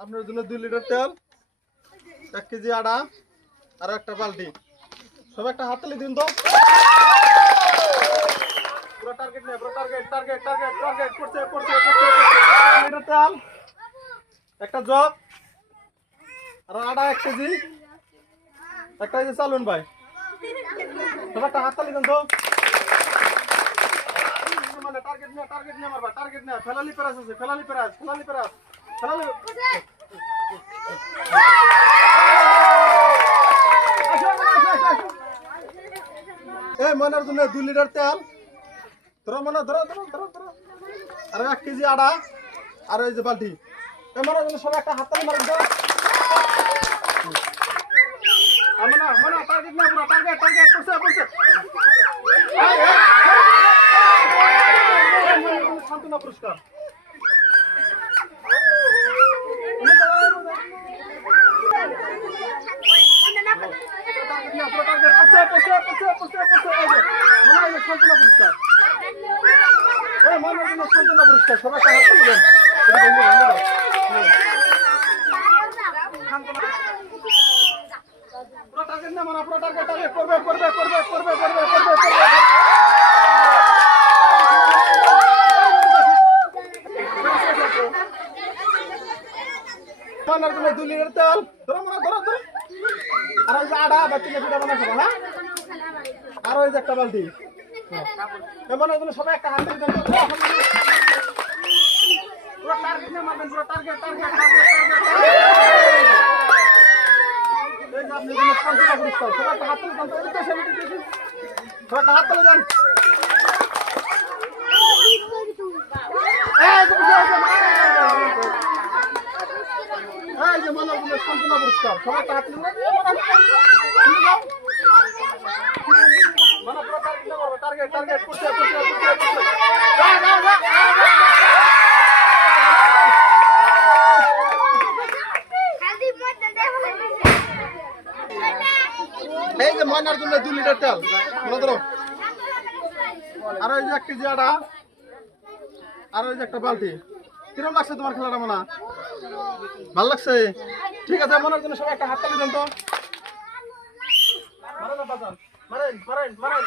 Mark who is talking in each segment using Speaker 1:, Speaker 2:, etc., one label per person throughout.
Speaker 1: আপনার জন্য দুই লিটার তেল এক কেজি আটা আর একটা বালতি সব একটা হাততালি দিন তো পুরো টার্গেট নে পুরো টার্গেট টার্গেট টার্গেট টার্গেট করছে করছে করছে লিটার তেল একটা জগ আর আটা এক কেজি একটা চালুন ভাই একটা হাততালি দেন তো। মানে ফেলালি ফেলালি ফেলালি ফেলালি। এই মনের জন্য দুই লিটার তেল। ধরো মনে ধরো আর এক কেজি আটা আর এই যে বালতি। এই মনের জন্য সবাই একটা হাততালি মারেন তো। আমনা মনা টার্গেট না পুরো টার্গেট টার্গেট করছে করছে সান্ত্বনা পুরস্কার না, পুরো টার্গেট করছে করছে করছে করছে করছে এই যে, মনে হয় যে সান্ত্বনা পুরস্কার এই মনের জন্য সান্ত্বনা পুরস্কার সবাই একটা হাততালি দেন এটা বন্ধু বন্ধু দাও পুরো পুরো টার্গেট টার্গেট করবে করবে করবে করবে করবে করবে করবে। জন্য দুই লিটার তেল? ধরো মানা ধরো ধরো। আর ওই যে আটা বাচ্চা পিঠা বানা খাব হ্যাঁ? আর ওই যে একটা বালতি। জন্য সবাই একটা হাত দিয়ে পুরো টার্গেট না মারবেন পুরো টার্গেট টার্গেট টার্গেট এই শান্তিটা পুরস্কার সবাই হাত তুলে দেন তো এদিকে এসে, এদিকে এসে। সবাই একটা হাত তুলে দেন এই যে বসে আছে, এই যে মানবগুলো শান্তনা পুরস্কার সবাই একটা হাত তুলে দেন মানব পুরো টার্গেট করবে টার্গেট টার্গেট করছে করছে করছে করছে যা যা যা ময়নার জন্য দুই লিটার তেল মনে ধরো আর ওই যে এক কেজি আটা আর ওই যে একটা বালতি কিরম লাগছে তোমার খেলাটা মনে ভালো লাগছে ঠিক আছে মনের জন্য সবাই একটা হাত তালি দেন তো মারেন মারেন মারেন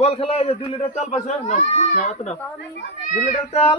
Speaker 1: বল খেলা দুই লিটার তেল পাইছে না এত না দুই লিটার তেল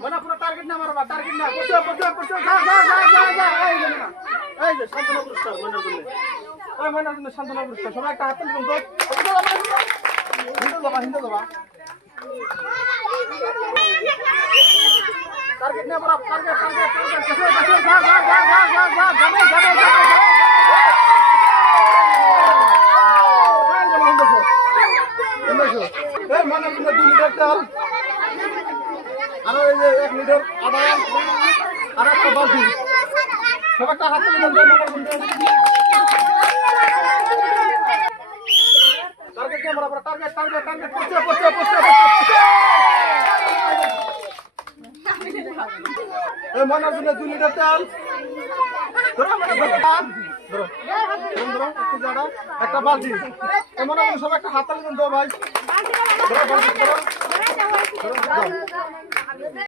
Speaker 1: মানে পুরো টার্গেট না মারবা টার্গেট না করছে করছে করছে যা যা যা যা যা এই যে না এই যে শান্তনা পুরস্কার মনে করলে ওই মনে করলে শান্তনা পুরস্কার সবাই একটা হাত তুলুন তো হিন্দু যাবা হিন্দু যাবা টার্গেট না মারা টার্গেট টার্গেট টার্গেট কাছে কাছে যা যা যা যা যা যা যাবে যাবে যাবে এই মানে দুই লিটার তেল আর একটা বালতি সব একটা হাতে টার্গেট কে বরাবর টার্গেট টার্গেট টার্গেট পড়ছে পড়ছে পড়ছে এই একটু বালতি এই মনে সব একটা হাতালি দেন ভাই।